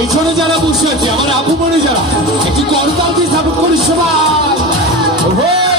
পেছনে যারা বসে আছে আমার আপু মনে যারা একটি করতাল দিয়ে স্থাপন করিস সবাই